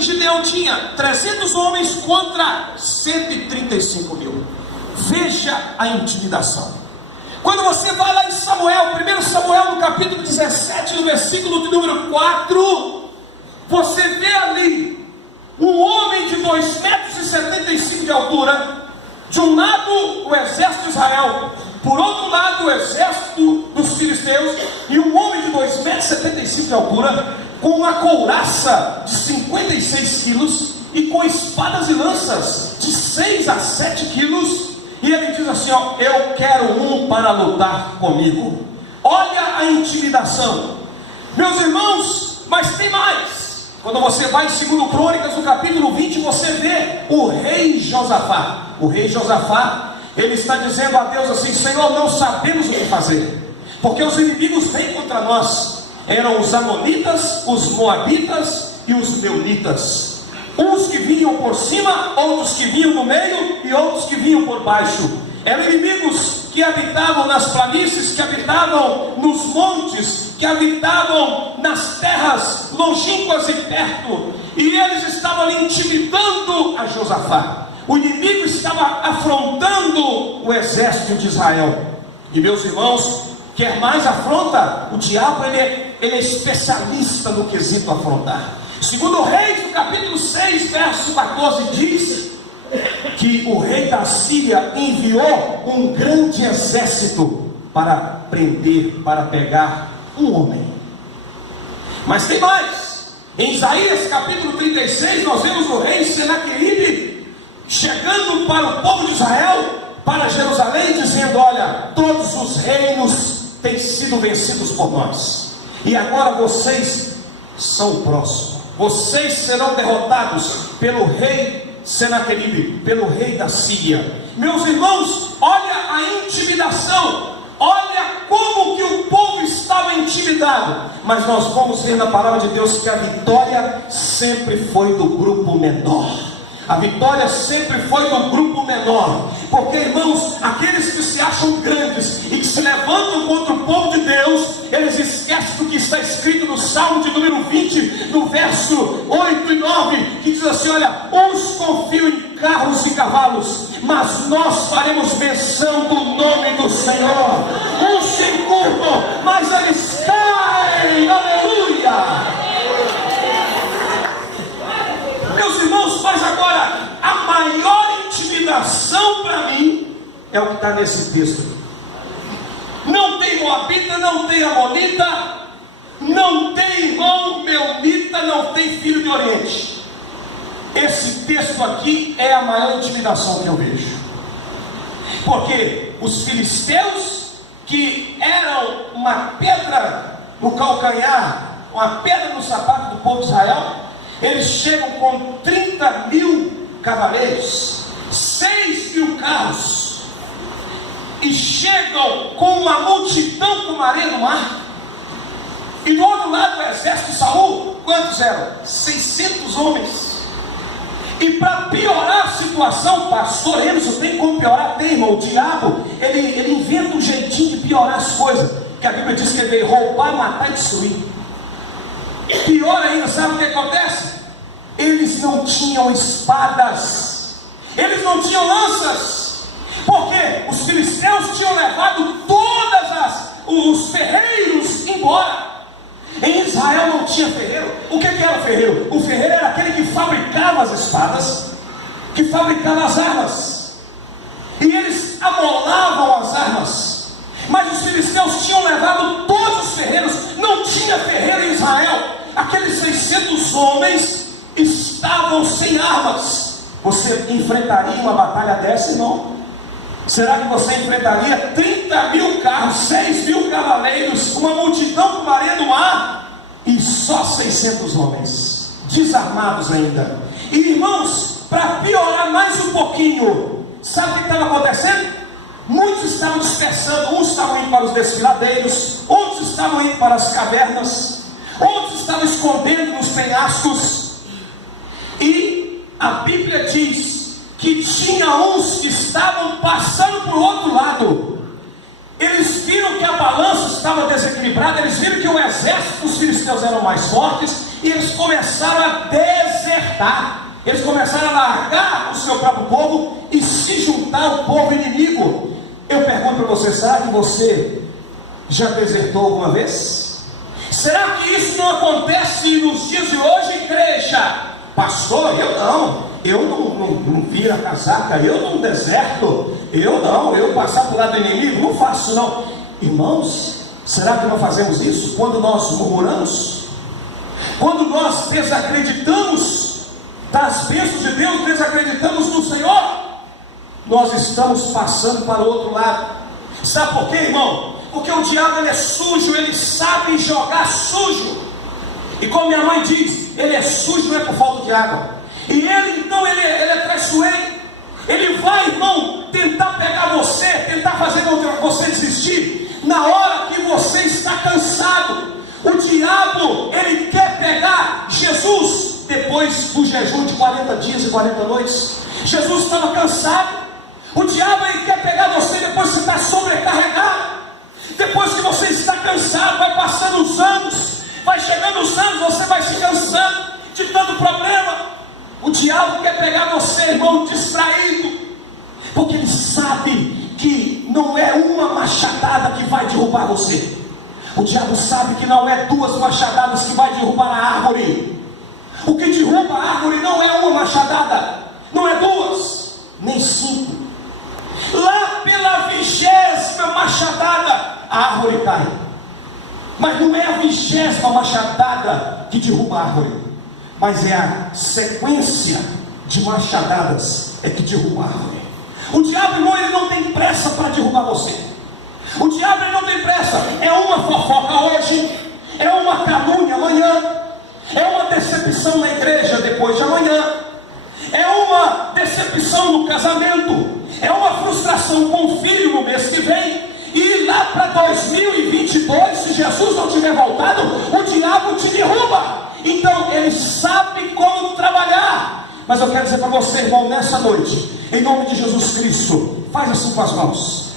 que Gideão tinha 300 homens contra 135 mil. Veja a intimidação. Quando você vai lá em Samuel, 1 Samuel no capítulo 17, no versículo de número 4, você vê ali um homem de 2,75 metros de altura, de um lado o exército de Israel, por outro lado o exército dos filisteus, e um homem de 2,75 metros de altura, com uma couraça de 56 quilos, e com espadas e lanças de 6 a 7 quilos, e ele diz assim, ó, eu quero um para lutar comigo. Olha a intimidação, meus irmãos. Mas tem mais. Quando você vai em 2 Crônicas, no capítulo 20, você vê o rei Josafá. O rei Josafá, ele está dizendo a Deus assim, Senhor, não sabemos o que fazer, porque os inimigos vêm contra nós. Eram os amonitas, os moabitas e os meunitas. Uns que vinham por cima, outros que vinham no meio e outros que vinham por baixo. Eram inimigos que habitavam nas planícies, que habitavam nos montes, que habitavam nas terras longínquas e perto. E eles estavam ali intimidando a Josafá. O inimigo estava afrontando o exército de Israel. E meus irmãos, quer mais afronta? O diabo ele é especialista no quesito afrontar. Segundo Reis, no capítulo 6, verso 14, diz que o rei da Síria enviou um grande exército para prender, para pegar um homem. Mas tem mais. Em Isaías capítulo 36, nós vemos o rei Senaqueribe chegando para o povo de Israel, para Jerusalém, dizendo, olha, todos os reinos têm sido vencidos por nós, e agora vocês são o próximo. Vocês serão derrotados pelo rei Senaqueribe, pelo rei da Síria. Meus irmãos, olha a intimidação, olha como que o povo estava intimidado. Mas nós vamos ver na palavra de Deus que a vitória sempre foi do grupo menor. A vitória sempre foi do grupo menor. Porque, irmãos, aqueles que se acham grandes e que se levantam contra o povo de Deus, eles esquecem do que está escrito no Salmo de número 20, no verso 8 e 9, que diz assim, olha, uns confiam em carros e cavalos, mas nós faremos menção do nome do Senhor. Uns se encurvam, mas eles caem. Aleluia! Meus irmãos, mas agora, a maior intimidação para mim é o que está nesse texto. Não tem moabita, não tem amonita, não tem irmão meunita, não tem filho de Oriente. Esse texto aqui é a maior intimidação que eu vejo. Porque os filisteus, que eram uma pedra no calcanhar, uma pedra no sapato do povo de Israel, eles chegam com 30 mil cavaleiros, 6 mil carros, e chegam com uma multidão como areia no mar. E do outro lado o exército de Saul, quantos eram? 600 homens. E para piorar a situação, pastor Emerson, tem como piorar? Tem, irmão. O diabo, ele inventa um jeitinho de piorar as coisas, que a Bíblia diz que ele veio roubar, matar e destruir. Pior ainda, sabe o que acontece? Eles não tinham espadas, eles não tinham lanças, porque os filisteus tinham levado todos os ferreiros embora. Em Israel não tinha ferreiro. O que era o ferreiro? O ferreiro era aquele que fabricava as espadas, que fabricava as armas, e eles amolavam as armas. Mas os filisteus tinham levado todos os ferreiros, não tinha ferreiro em Israel. Aqueles 600 homens estavam sem armas. Você enfrentaria uma batalha dessa, irmão? Será que você enfrentaria 30 mil carros, 6 mil cavaleiros, uma multidão com areia no mar e só 600 homens, desarmados ainda? E irmãos, para piorar mais um pouquinho, sabe o que estava acontecendo? Muitos estavam dispersando, uns estavam indo para os desfiladeiros, outros estavam indo para as cavernas, outros estavam escondendo nos penhascos. E a Bíblia diz que tinha uns que estavam passando para o outro lado. Eles viram que a balança estava desequilibrada, eles viram que o exército dos filisteus eram mais fortes, e eles começaram a desertar desertar. Eles começaram a largar o seu próprio povo e se juntar ao povo inimigo. Eu pergunto para você, será que você já desertou alguma vez? Será que isso não acontece nos dias de hoje, igreja? Pastor, eu não viro a casaca, eu não deserto, eu passar para o lado do inimigo, não faço não. Irmãos, será que não fazemos isso quando nós murmuramos? Quando nós desacreditamos das bênçãos de Deus, desacreditamos no Senhor, nós estamos passando para o outro lado. Sabe por quê, irmão? Porque o diabo, ele é sujo, ele sabe jogar sujo. E como minha mãe diz, ele é sujo não é por falta de água. E ele, então, ele é traiçoeiro. Ele vai, irmão, tentar pegar você, tentar fazer você desistir na hora que você está cansado. O diabo, ele quer pegar Jesus depois do jejum de 40 dias e 40 noites. Jesus estava cansado. O diabo, ele quer pegar você depois que você está sobrecarregado. Depois que você está cansado, vai passando os anos, vai chegando os anos, você vai se cansando de tanto problema. O diabo quer pegar você, irmão, distraído, porque ele sabe que não é uma machadada que vai derrubar você. O diabo sabe que não é 2 machadadas que vai derrubar a árvore. O que derruba a árvore não é uma machadada, não é 2, nem 5. Lá pela 20ª machadada, a árvore cai. Mas não é a 20ª machadada que derruba a árvore, mas é a sequência de machadadas é que derruba a árvore. O diabo, irmão, ele não tem pressa para derrubar você. O diabo, ele não tem pressa. É uma fofoca hoje, é uma calúnia amanhã, é uma decepção na igreja depois de amanhã, é uma decepção no casamento, é uma frustração com o filho no mês que vem. E lá para 2022, se Jesus não tiver voltado, o diabo te derruba. Então ele sabe como trabalhar. Mas eu quero dizer para você, irmão, nessa noite, em nome de Jesus Cristo, faz assim com as mãos.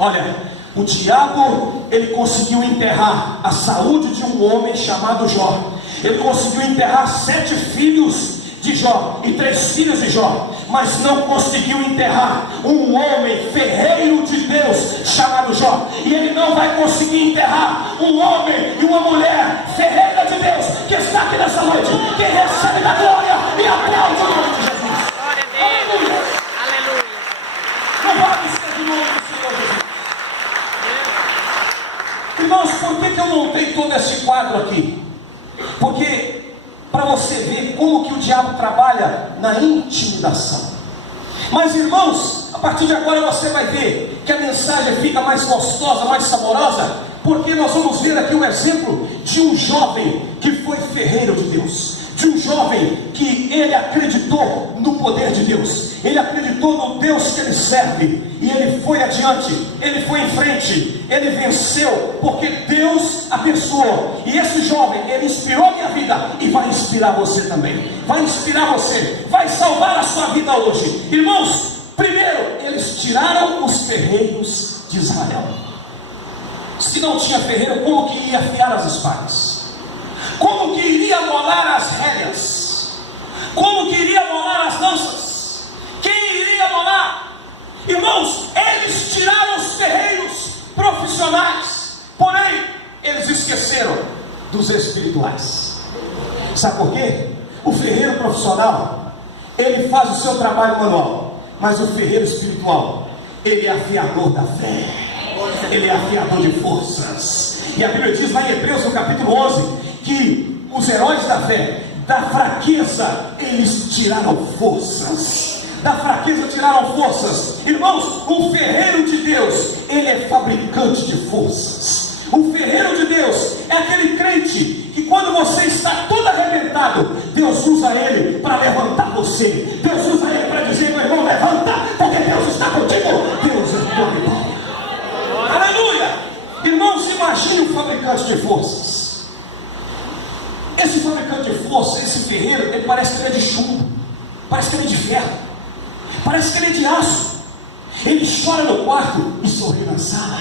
Olha, o diabo, ele conseguiu enterrar a saúde de um homem chamado Jó. Ele conseguiu enterrar 7 filhos de Jó e 3 filhos de Jó, mas não conseguiu enterrar um homem ferreiro de Deus chamado Jó. E ele não vai conseguir enterrar um homem e uma mulher ferreira de Deus que está aqui nessa noite. Quem recebe da glória e aplaude o nome de Jesus. Glória a Deus. Aleluia. Louvado seja o nome do Senhor Jesus. Irmãos, por que eu montei todo esse quadro aqui? Porque para você ver como que o diabo trabalha na intimidação. Mas, irmãos, a partir de agora você vai ver que a mensagem fica mais gostosa, mais saborosa, porque nós vamos ver aqui um exemplo de um jovem que foi ferreiro de Deus, de um jovem que ele acreditou no poder de Deus, ele acreditou no Deus que ele serve, e ele foi adiante, ele foi em frente, ele venceu, porque Deus abençoou. E esse jovem, ele inspirou a minha vida e vai inspirar você também, vai inspirar você, vai salvar a sua vida hoje. Irmãos, primeiro, eles tiraram os ferreiros de Israel. Se não tinha ferreiro, como que iria afiar as espadas? Como que iria molar as rédeas? Como que iria molar as lanças? Quem iria molar? Irmãos, eles tiraram os ferreiros profissionais, porém, eles esqueceram dos espirituais. Sabe por quê? O ferreiro profissional, ele faz o seu trabalho manual, mas o ferreiro espiritual, ele é afiador da fé, ele é afiador de forças. E a Bíblia diz lá em Hebreus, no capítulo 11, que os heróis da fé, da fraqueza, eles tiraram forças. Da fraqueza tiraram forças. Irmãos, o ferreiro de Deus, ele é fabricante de forças. O ferreiro de Deus é aquele crente que quando você está todo arrebentado, Deus usa ele para levantar você. Deus usa ele para dizer: meu irmão, levanta, porque Deus está contigo. Deus é tua vitória. Aleluia! Irmãos, imagine um fabricante de forças. Esse fabricante de forças, esse ferreiro, ele parece que ele é de chumbo, parece que ele é de ferro, parece que ele é de aço. Ele chora no quarto e sorri na sala.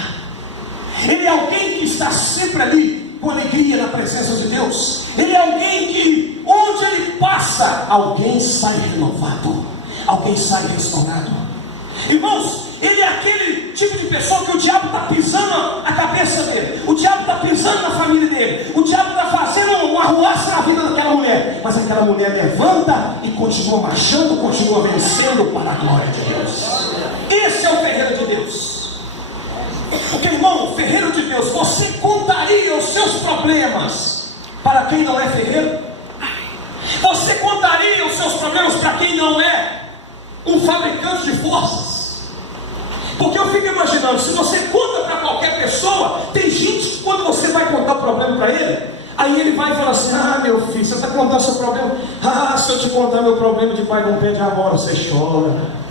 Ele é alguém que está sempre ali com alegria na presença de Deus. Ele é alguém que onde ele passa, passa, alguém sai renovado, alguém sai restaurado. Irmãos, ele é aquele tipo de pessoa que o diabo está pisando a cabeça dele, o diabo está pisando na família dele, o diabo está fazendo uma arruaça na vida daquela mulher, mas aquela mulher levanta e continua marchando, continua vencendo para a glória de Deus. Esse é o ferreiro de Deus. Porque, irmão, ferreiro de Deus, você contaria os seus problemas para quem não é ferreiro? Você contaria os seus problemas para quem não é um fabricante de forças? Porque eu fico imaginando, se você conta para qualquer pessoa, tem gente que quando você vai contar o problema para ele, aí ele vai falar assim: ah, meu filho, você está contando seu problema? Ah, se eu te contar meu problema de pai não pede a bola, você chora.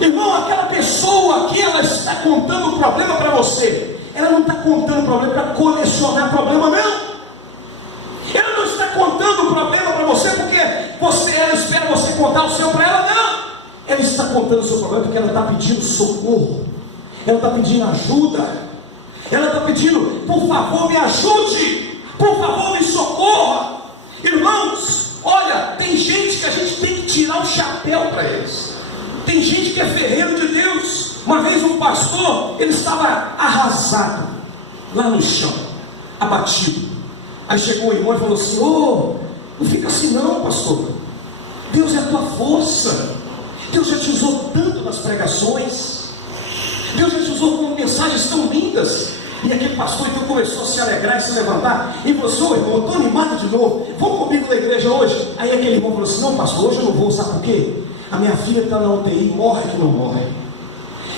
Irmão, aquela pessoa que ela está contando o problema para você, ela não está contando o problema para colecionar problema, não. Ela não está contando o problema para você porque ela espera você contar o seu para ela, não. Ela está contando o seu problema porque ela está pedindo socorro, ela está pedindo ajuda, ela está pedindo: por favor me ajude, por favor me socorra. Irmãos, olha, tem gente que a gente tem que tirar o chapéu para eles. Tem gente que é ferreiro de Deus. Uma vez um pastor, ele estava arrasado, lá no chão, abatido. Aí chegou o irmão e falou assim: ô, não fica assim não, pastor, Deus é a tua força, Deus já te usou tanto nas pregações, Deus já te usou com mensagens tão lindas. E aquele pastor então começou a se alegrar e se levantar, e falou assim: ô irmão, eu estou animado de novo, vamos comigo na igreja hoje? Aí aquele irmão falou assim: não, pastor, hoje eu não vou, sabe por quê? A minha filha está na UTI, morre que não morre,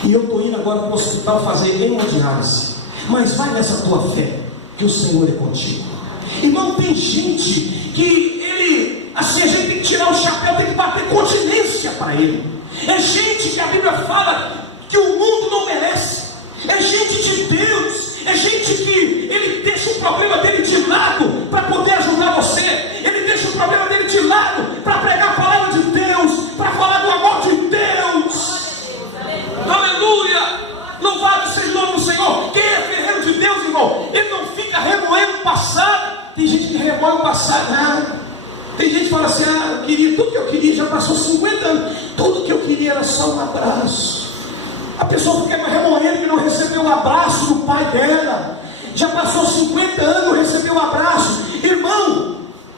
e eu estou indo agora para o hospital fazer hemodiálise. Mas vai nessa tua fé, que o Senhor é contigo. Irmão, tem gente que assim, a gente tem que tirar o chapéu, tem que bater continência para ele. É gente que a Bíblia fala que o mundo não merece. É gente de Deus. É gente que ele deixa o problema dele de lado para poder ajudar você. Ele deixa o problema dele de lado para pregar a palavra de Deus, para falar do amor de Deus. Aleluia! Louvado seja o nome do Senhor. Quem é ferreiro de Deus, irmão, ele não fica remoendo o passado. Tem gente que remoe o passado, nada. Tem gente que fala assim: ah, tudo que eu queria já passou 50 anos, tudo que eu queria era só um abraço. A pessoa fica remoendo que não recebeu o abraço do pai dela, já passou 50 anos, não recebeu o abraço. Irmão,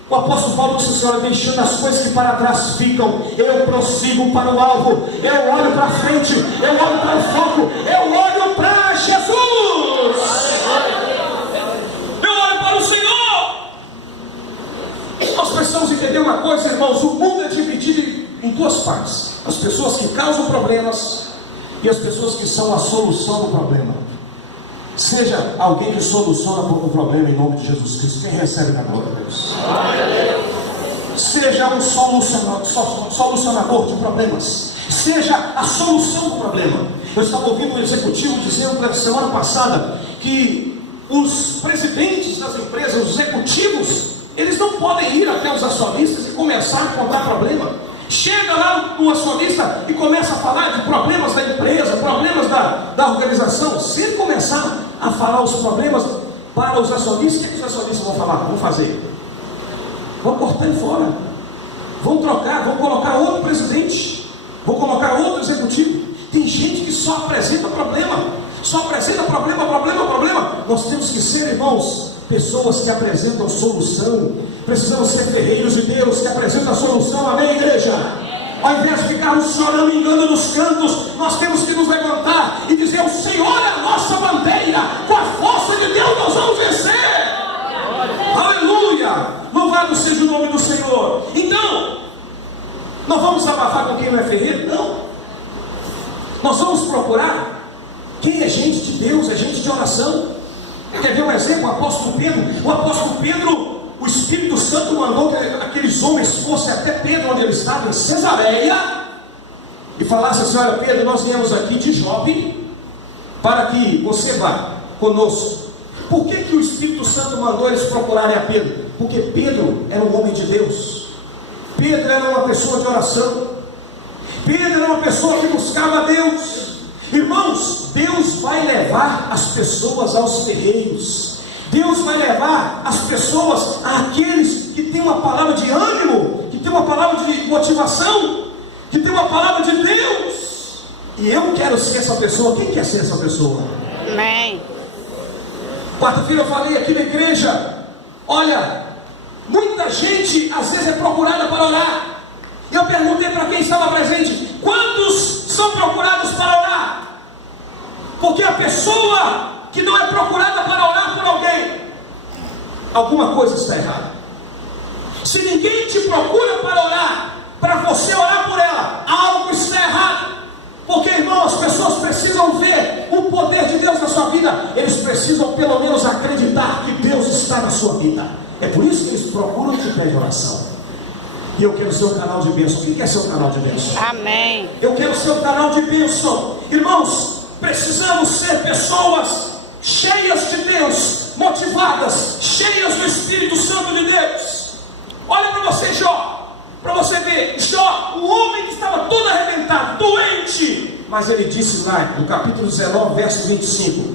o apóstolo Paulo disse: Senhor, deixando as coisas que para trás ficam, eu prossigo para o alvo, eu olho para frente, eu olho para o foco, eu olho para Jesus, eu olho para o Senhor. Nós precisamos entender uma coisa, irmãos: o mundo é dividido em duas partes: as pessoas que causam problemas e as pessoas que são a solução do problema. Seja alguém que soluciona o problema em nome de Jesus Cristo. Quem recebe da glória de Deus? Seja um solucionador de problemas. Seja a solução do problema. Eu estava ouvindo um executivo dizendo na semana passada que os presidentes das empresas, os executivos, eles não podem ir até os acionistas e começar a contar problema. Chega lá no acionista e começa a falar de problemas da empresa, problemas da organização. Se ele começar a falar os problemas para os acionistas, o que os acionistas vão falar? Vão fazer? Vão cortar ele fora, vão trocar, vão colocar outro presidente, vão colocar outro executivo. Tem gente que só apresenta problema, só apresenta problema. Nós temos que ser, irmãos, pessoas que apresentam solução. Precisamos ser ferreiros de Deus que apresentam a solução. Amém, igreja? Ao invés de ficarmos chorando, engano nos cantos, nós temos que nos levantar e dizer: o Senhor é a nossa bandeira, com a força de Deus nós vamos vencer. Aleluia! Louvado seja o nome do Senhor. Então, nós vamos abafar com quem não é ferreiro? Não. Nós vamos procurar quem é gente de Deus, é gente de oração. Quer ver um exemplo? O apóstolo Pedro, o Espírito Santo mandou que aqueles homens fossem até Pedro, onde ele estava, em Cesareia, e falassem assim: olha, Pedro, nós viemos aqui de Jope para que você vá conosco. Por que o Espírito Santo mandou eles procurarem a Pedro? Porque Pedro era um homem de Deus. Pedro era uma pessoa de oração. Pedro era uma pessoa que buscava a Deus. Irmãos, Deus vai levar as pessoas aos ferreiros. Deus vai levar as pessoas, àqueles que têm uma palavra de ânimo, que tem uma palavra de motivação, que tem uma palavra de Deus. E eu quero ser essa pessoa. Quem quer ser essa pessoa? Amém. Quarta-feira eu falei aqui na igreja, olha, muita gente às vezes é procurada para orar. Eu perguntei para quem estava presente: quantos são procurados para orar? Porque a pessoa que não é procurada para orar por alguém, alguma coisa está errada. Se ninguém te procura para orar, para você orar por ela, algo está errado. Porque, irmão, as pessoas precisam ver o poder de Deus na sua vida. Eles precisam pelo menos acreditar que Deus está na sua vida. É por isso que eles procuram te pedir oração. E eu quero ser um canal de bênção. Quem quer ser um canal de bênção? Amém. Eu quero ser um canal de bênção. Irmãos, precisamos ser pessoas cheias de Deus, motivadas, cheias do Espírito Santo de Deus. Olha para você, Jó. Para você ver, Jó, o homem que estava todo arrebentado, doente, mas ele disse lá no capítulo 19, verso 25: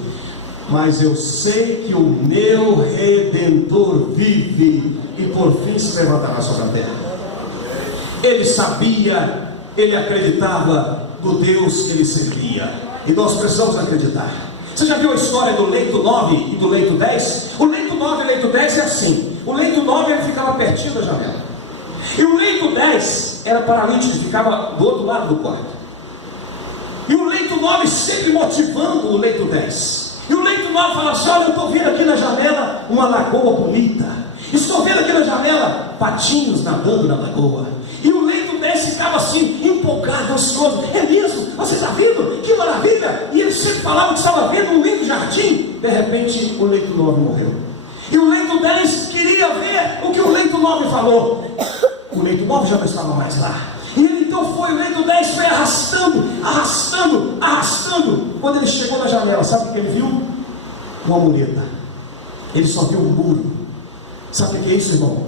mas eu sei que o meu Redentor vive e por fim se levantará sobre a terra. Ele sabia, ele acreditava no Deus que ele servia, e nós precisamos acreditar. Você já viu a história do leito 9 e do leito 10? O leito 9 e o leito 10 é assim: o leito 9 ele ficava pertinho da janela, e o leito 10 era paralítico, ficava do outro lado do quarto. E o leito 9 sempre motivando o leito 10. E o leito 9 fala assim: olha, eu estou vendo aqui na janela uma lagoa bonita. Estou vendo aqui na janela patinhos nadando na lagoa. E o leito 10 ficava assim, empolgado, ansioso. É mesmo? Você está vendo? Que maravilha! E ele sempre falava que estava vendo um lindo jardim. De repente, o leito 9 morreu. E o leito 10 queria ver o que o leito 9 falou. O leito 9 já não estava mais lá. E ele então foi, o leito 10 foi arrastando. Quando ele chegou na janela, sabe o que ele viu? Uma mureta. Ele só viu um muro. Sabe o que é isso, irmão?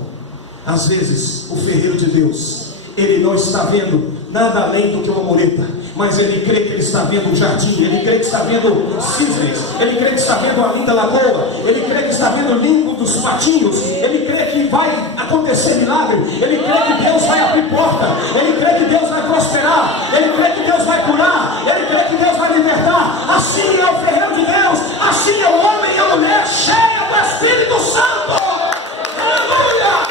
Às vezes, o ferreiro de Deus, ele não está vendo nada além do que uma mureta, mas ele crê que ele está vendo um jardim, ele crê que está vendo cisnes, ele crê que está vendo a linda lagoa, ele crê que está vendo o limbo dos patinhos, ele crê que vai acontecer milagre, ele crê que Deus vai abrir porta, ele crê que Deus vai prosperar, ele crê que Deus vai curar, ele crê que Deus vai libertar. Assim é o ferreiro de Deus, assim é o homem e a mulher cheia do Espírito Santo. Aleluia!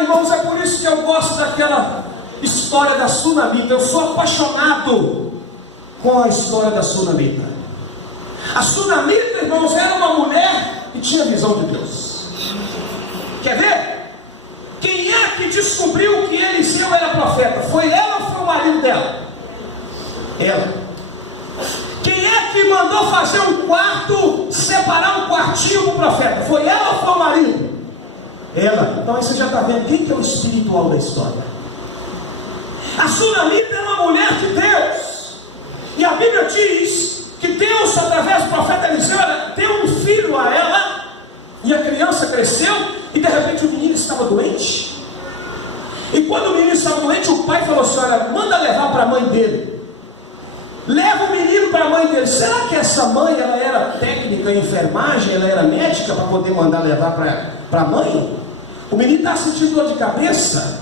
Irmãos, é por isso que eu gosto daquela história da Sunamita. Eu sou apaixonado com a história da Sunamita. A Sunamita, irmãos, era uma mulher que tinha visão de Deus. Quer ver? Quem é que descobriu que Eliseu era profeta? Foi ela ou foi o marido dela? Ela. Quem é que mandou fazer um quarto, separar um quartinho para o profeta? Foi ela ou foi o marido? Ela. Então aí você já está vendo quem que é o espiritual da história. A Sunamita era uma mulher de Deus, e a Bíblia diz que Deus, através do profeta Eliseu, deu um filho a ela, e a criança cresceu, e de repente o menino estava doente. E quando o menino estava doente, o pai falou assim: olha, manda levar para a mãe dele. Leva o menino para a mãe dele. Será que essa mãe, ela era técnica em enfermagem, ela era médica para poder mandar levar para a mãe? O menino está sentindo dor de cabeça.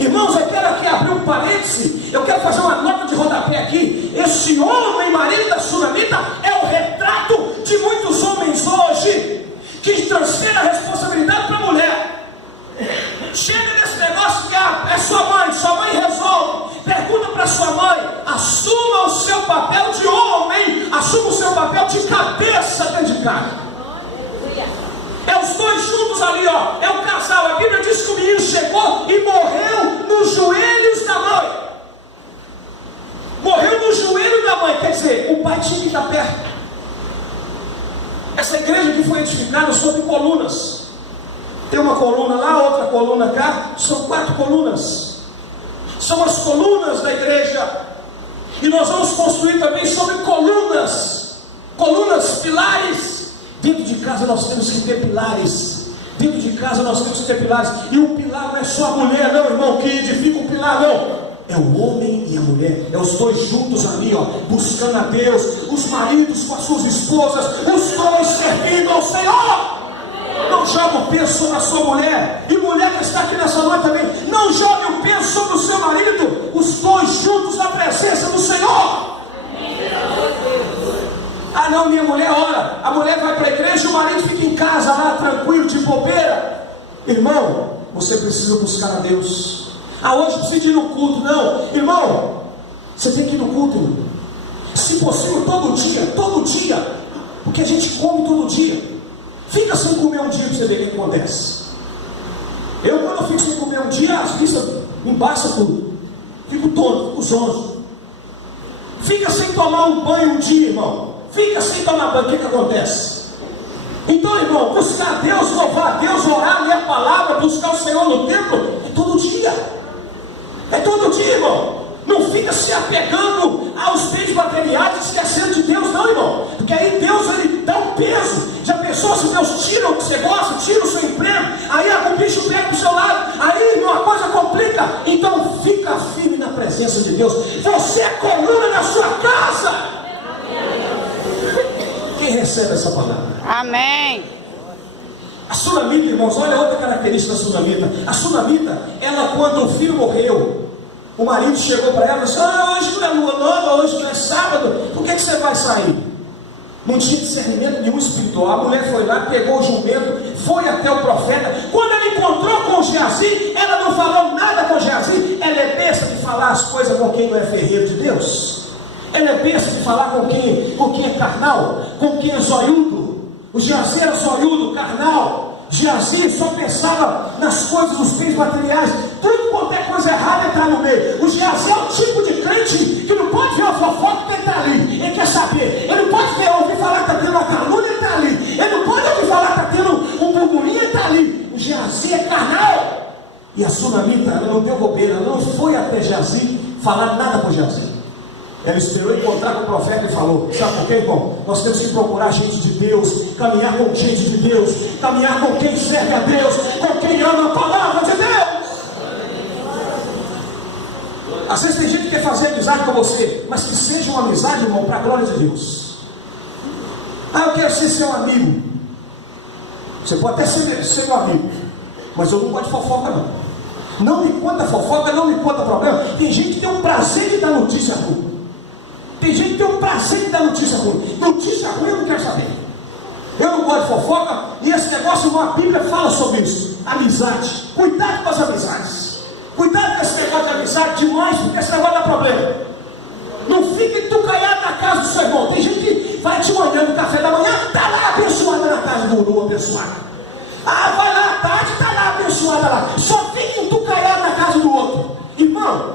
Irmãos, eu quero aqui abrir um parêntese. Eu quero fazer uma nota de rodapé aqui. Esse homem, marido da Sunamita, é o retrato de muitos homens hoje que transferem a responsabilidade para a mulher. Chega desse negócio que é sua mãe resolve. Pergunta para sua mãe: assuma o seu papel de homem, assuma o seu papel de cabeça dentro de casa. É os dois juntos ali, ó. É o casal. A Bíblia diz que o menino chegou e morreu nos joelhos da mãe. Morreu no joelho da mãe. Quer dizer, o pai tinha que estar perto. Essa igreja que foi edificada sobre colunas. Tem uma coluna lá, outra coluna cá. São 4 colunas. São as colunas da igreja. E nós vamos construir também sobre colunas. Colunas, pilares. Dentro de casa nós temos que ter pilares. Dentro de casa nós temos que ter pilares. E o pilar não é só a mulher, não, irmão, que edifica o pilar, não. É o homem e a mulher, é os dois juntos ali, ó, buscando a Deus, os maridos com as suas esposas, os dois servindo ao Senhor. Não jogue o peso sobre a sua mulher, e mulher que está aqui nessa noite também, não jogue o peso sobre o seu marido, os dois juntos na presença do Senhor. Ah não, minha mulher ora, a mulher vai para a igreja e o marido fica em casa lá tranquilo, de bobeira. Irmão, você precisa buscar a Deus. Ah, hoje precisa ir no culto. Não, irmão, você tem que ir no culto, irmão. Se possível todo dia, porque a gente come todo dia. Fica sem comer um dia para você ver o que acontece. Eu, quando eu fico sem comer um dia, as vistas embaçam tudo, fico tonto, fico zonzo. Fica sem tomar um banho um dia, irmão. Fica sem tomar banho, o que acontece? Então, irmão, buscar a Deus, louvar a Deus, orar, ler a palavra, buscar o Senhor no templo, é todo dia. É todo dia, irmão. Não fica se apegando aos bens materiais, esquecendo de Deus, não, irmão. Porque aí Deus, ele dá um peso. Já pensou se Deus tira o que você gosta, tira o seu emprego, aí o bicho pega pro seu lado, aí uma coisa complica. Então fica firme na presença de Deus. Você é coluna na sua casa. Quem recebe essa palavra? Amém. A sunamita, irmãos, olha outra característica da sunamita. A sunamita, ela, quando o filho morreu, o marido chegou para ela e disse: hoje não é lua nova, hoje não é sábado, por que você vai sair? Não tinha discernimento nenhum espiritual. A mulher foi lá, pegou o jumento, foi até o profeta. Quando ela encontrou com Geazi, ela não falou nada com Geazi. Ela é besta de falar as coisas com quem não é ferreiro de Deus. Ela é besta de falar com quem é carnal, com quem é zoiudo. O Geazi era zoiudo, carnal. Geazi só pensava nas coisas dos bens materiais. Tudo quanto é coisa errada está no meio. O Geazi é o tipo de crente que não pode ver uma fofoca que está ali. Ele quer saber. Ele não pode ouvir falar que está tendo uma calúnia, ele está ali. Ele não pode ouvir falar que está tendo um burburinho, ele está ali. O Geazi é carnal. E a sunamita, ela não deu bobeira, ela não foi até Geazi falar nada com Geazi. Ela esperou encontrar com o profeta e falou: sabe por quê, irmão? Nós temos que procurar gente de Deus, caminhar com gente de Deus, caminhar com quem serve a Deus, com quem ama a palavra de Deus. Às vezes tem gente que quer fazer amizade com você, mas que seja uma amizade, irmão, para a glória de Deus. Ah, eu quero ser seu amigo. Você pode até ser meu amigo, mas eu não gosto de fofoca, não. Não me conta fofoca, não me conta problema. Tem gente que tem um prazer de dar notícia ruim. Tem gente que tem um prazer de dar notícia ruim. Notícia ruim eu não quero saber. Eu não gosto de fofoca. E esse negócio, a Bíblia fala sobre isso. Amizade. Cuidado com as amizades. Cuidado com esse negócio de amizade demais, porque esse negócio dá problema. Não fique tucaiado na casa do seu irmão. Tem gente que vai de manhã no café da manhã, está lá abençoada na casa do abençoado. Ah, vai lá à tarde, está lá abençoada lá. Só fica entucaiado na casa do outro. Irmão,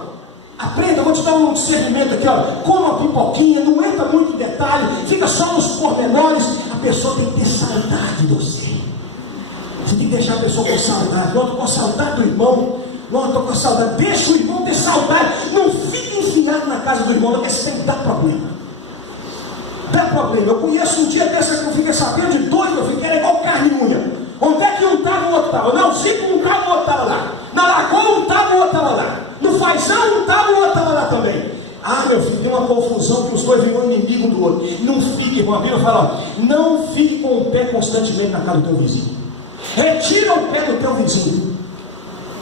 aprenda, eu vou te dar um discernimento aqui, ó. Coma uma pipoquinha, não entra muito em detalhe, fica só nos pormenores. A pessoa tem que ter saudade de você. Você tem que deixar a pessoa com saudade. Não, estou com saudade do irmão. Não, estou com saudade. Deixa o irmão ter saudade. Não fique enfiado na casa do irmão, porque você tem que dar problema. Dá problema. Eu conheço um dia dessa que eu fiquei sabendo de dois, eu fiquei igual carne e unha. Onde é que um estava, o outro estava? Não, cinco, um estava, o outro estava lá. Na lagoa, um estava, o outro estava lá. No Faisão, um estava, o outro estava lá também. Ah, meu filho, tem uma confusão que os dois viram inimigo do outro. Não fique, irmão. A Bíblia fala: ó, não fique com o pé constantemente na casa do teu vizinho. Retira o pé do teu vizinho,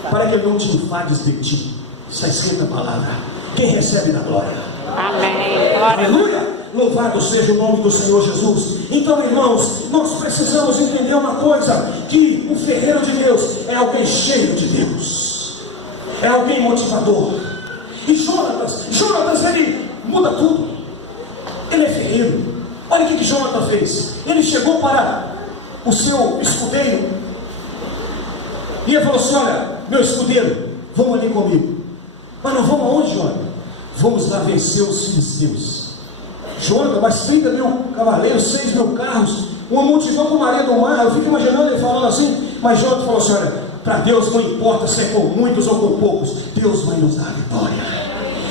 para que ele não te enfades de ti. Está escrita a palavra. Quem recebe da glória? Amém. Glória. Aleluia. Louvado seja o nome do Senhor Jesus. Então, irmãos, nós precisamos entender uma coisa: que o ferreiro de Deus é alguém cheio de Deus, é alguém motivador. E Jonatas, ele muda tudo. Ele é ferreiro. Olha o que Jonatas fez. Ele chegou para o seu escudeiro e ele falou assim: olha, meu escudeiro, vamos ali comigo. Mas nós vamos aonde, Jonatas? Vamos lá vencer os filisteus. Jonatas, mas 30 mil cavaleiros, 6 mil carros, uma multidão com maré do mar. Eu fico imaginando ele falando assim. Mas Jonatas falou assim: olha, para Deus não importa se é com muitos ou com poucos, Deus vai nos dar a vitória.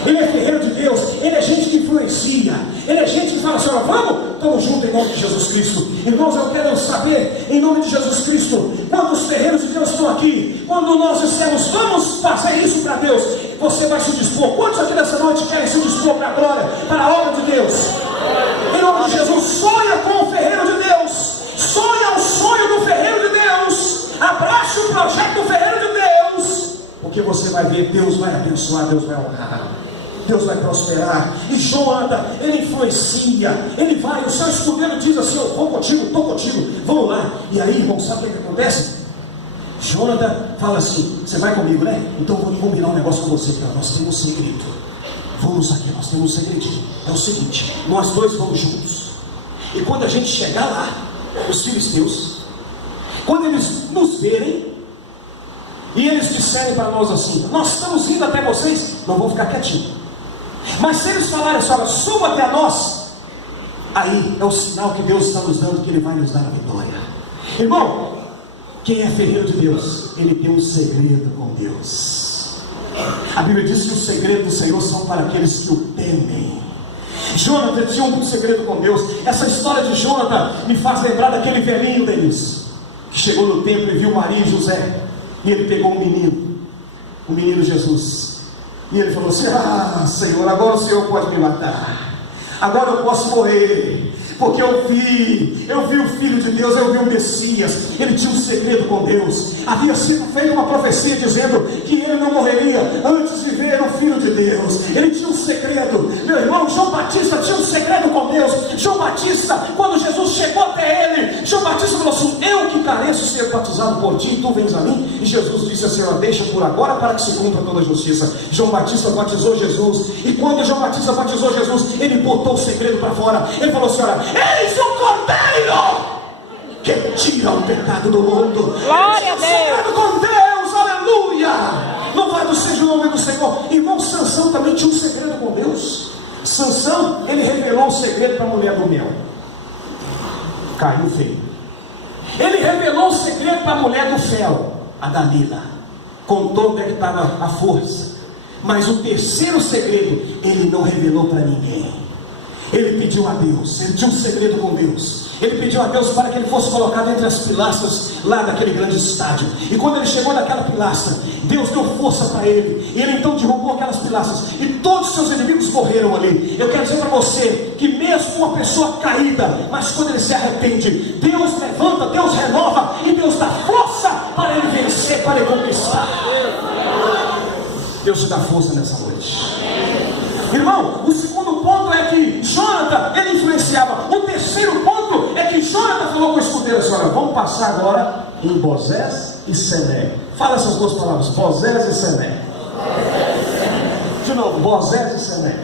Ele é ferreiro de Deus, ele é gente que influencia, ele é gente que fala assim: ó, vamos, estamos juntos em nome de Jesus Cristo. Irmãos, eu quero saber, em nome de Jesus Cristo, quando os ferreiros de Deus estão aqui, quando nós dissemos vamos fazer isso para Deus, você vai se dispor? Quantos aqui nessa noite querem se dispor para a glória, para a obra de Deus? Em nome de Jesus, sonha com o ferreiro de Deus. Sonha o sonho do ferreiro de Deus. Abraça o projeto do ferreiro de Deus. Porque você vai ver, Deus vai abençoar, Deus vai honrar, Deus vai prosperar. E Jonathan, ele influencia, ele vai, o seu escudeiro diz assim: eu vou contigo, estou contigo, vamos lá. E aí, irmão, sabe o que acontece? Jonathan fala assim: você vai comigo, né? Então eu vou combinar um negócio com você, porque nós temos um segredo. Vamos aqui, nós temos um segredinho. É o seguinte, nós dois vamos juntos. E quando a gente chegar lá, os filisteus, quando eles nos verem, e eles disserem para nós assim: nós estamos indo até vocês, nós vamos ficar quietinhos. Mas se eles falarem assim: olha, suba até nós, aí é o sinal que Deus está nos dando, que Ele vai nos dar a vitória. Irmão, quem é ferreiro de Deus, ele tem um segredo com Deus. A Bíblia diz que os segredos do Senhor são para aqueles que o temem. Jonathan tinha um segredo com Deus. Essa história de Jonathan me faz lembrar daquele velhinho deles, que chegou no templo e viu Maria e José, e ele pegou um menino Jesus, e ele falou assim: ah, Senhor, agora o Senhor pode me matar, agora eu posso morrer, porque eu vi o Filho de Deus, eu vi o Messias. Ele tinha um segredo com Deus. Havia sido feita uma profecia dizendo que ele não morreria antes de ver o Filho de Deus. Ele tinha um segredo. Meu irmão, João Batista tinha um segredo com Deus. João Batista, quando Jesus chegou até ele, João Batista falou assim: eu que careço ser batizado por ti, e tu vens a mim. E Jesus disse assim: deixa por agora, para que se cumpra toda a justiça. João Batista batizou Jesus, e quando João Batista batizou Jesus, ele botou o segredo para fora. Ele falou assim: olha, eis o Cordeiro que tira o pecado do mundo. Glória a Deus. Segredo com Deus, aleluia. Louvado seja o nome do Senhor. Irmão, Sansão também tinha um segredo com Deus. Sansão, ele revelou o segredo para a mulher do mel. Caiu feio. Ele revelou o segredo para a mulher do fel, a Dalila. Contou onde é que estava a força. Mas o terceiro segredo, ele não revelou para ninguém. Ele pediu a Deus, ele tinha um segredo com Deus. Ele pediu a Deus para que ele fosse colocado entre as pilastras lá daquele grande estádio. E quando ele chegou naquela pilastra, Deus deu força para ele. E ele então derrubou aquelas pilastras, e todos os seus inimigos morreram ali. Eu quero dizer para você que mesmo uma pessoa caída, mas quando ele se arrepende, Deus levanta, Deus renova, e Deus dá força para ele vencer, para ele conquistar. Deus te dá força nessa noite. Irmão, o segundo ponto é que Jonathan, ele influenciava. O terceiro ponto é que Jonathan falou com o escudeiro assim: olha, vamos passar agora em Bozés e Sené. Fala essas duas palavras: Bozés e Sené. De novo, Bozés e Sené.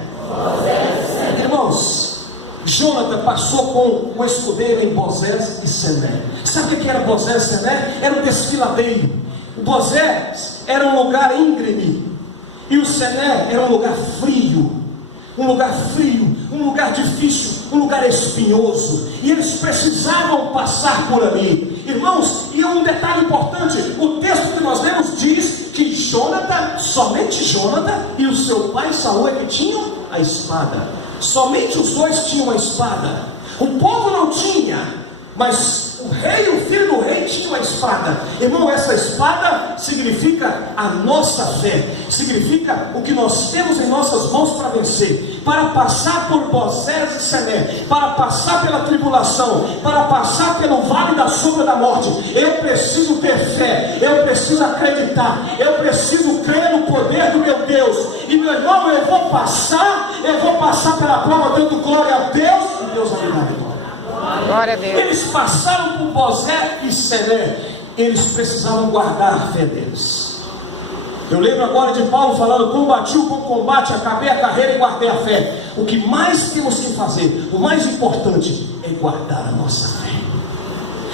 Irmãos, Jonathan passou com o escudeiro em Bozés e Sené. Sabe o que era Bozés e Sené? Era um desfiladeiro. O Bozés era um lugar íngreme, e o Sené era um lugar frio, um lugar difícil, um lugar espinhoso, e eles precisavam passar por ali. Irmãos, e um detalhe importante: o texto que nós lemos diz que Jonathan, somente Jonathan e o seu pai Saul é que tinham a espada. Somente os dois tinham a espada. O povo não tinha, mas o rei, o filho do rei, tinha uma espada. Irmão, essa espada significa a nossa fé, significa o que nós temos em nossas mãos para vencer, para passar por Bozés e Sené, para passar pela tribulação, para passar pelo vale da sombra da morte. Eu preciso ter fé, eu preciso acreditar, eu preciso crer no poder do meu Deus. E meu irmão, eu vou passar pela prova dando glória a Deus, e Deus vai me dar vitória. Glória a Deus. Eles passaram por Bozés e Sené. Eles precisavam guardar a fé deles. Eu lembro agora de Paulo falando: combati o bom combate, acabei a carreira e guardei a fé. O que mais temos que fazer, o mais importante, é guardar a nossa fé.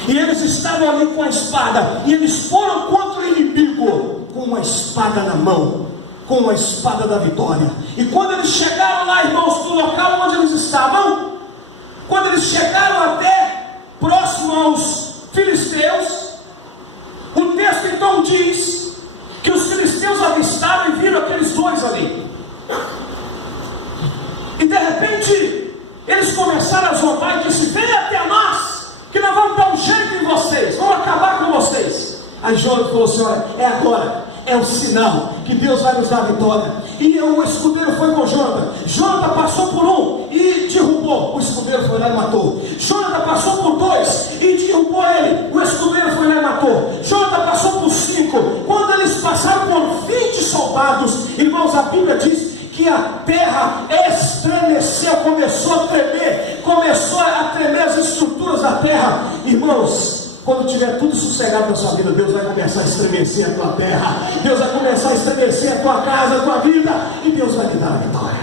E eles estavam ali com a espada, e eles foram contra o inimigo com uma espada na mão, com uma espada da vitória. E quando eles chegaram lá, irmãos, do local onde eles estavam, quando eles chegaram até próximo aos filisteus, o texto então diz que os filisteus avistaram e viram aqueles dois ali. E de repente eles começaram a zombar e disse: venha até nós, que nós vamos dar um jeito em vocês, vamos acabar com vocês. Aí Jonathan falou assim: olha, é agora, é o sinal que Deus vai nos dar vitória. E o escudeiro foi com Jonathan. Jonathan passou por um e derrubou. O escudeiro foi lá e matou. Jonathan passou por dois e derrubou ele. O escudeiro foi lá e matou. Jonathan passou por 5. Quando eles passaram por 20 soldados, irmãos, a Bíblia diz que a terra estremeceu, começou a tremer as estruturas da terra. Irmãos, quando tiver tudo sossegado na sua vida, Deus vai começar a estremecer a tua terra, Deus vai começar a estremecer a tua casa, a tua vida, e Deus vai lhe dar a vitória.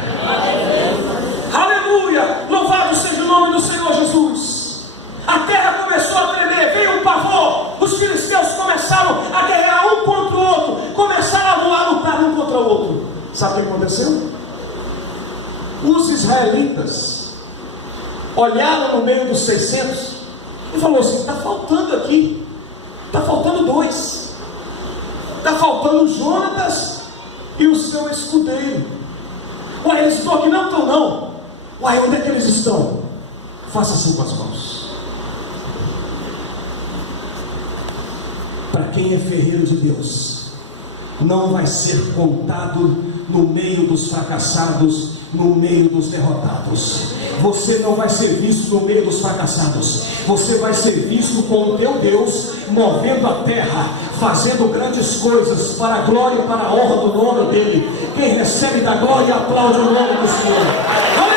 Aleluia! Louvado seja o nome do Senhor Jesus. A terra começou a tremer, veio um pavor. Os filisteus começaram a guerrear um contra o outro, começaram a lutar um contra o outro. Sabe o que aconteceu? Os israelitas olharam no meio dos 600 e falaram assim: está faltando aqui, está faltando 2, está faltando Jonatas e o seu escudeiro. Uai, eles estão aqui? Não estão não. Uai, onde é que eles estão? Faça assim com as mãos. Para quem é ferreiro de Deus, não vai ser contado no meio dos fracassados, no meio dos derrotados. Você não vai ser visto no meio dos fracassados. Você vai ser visto com o teu Deus movendo a terra, fazendo grandes coisas para a glória e para a honra do nome dele. Quem recebe da glória, aplaude o nome do Senhor.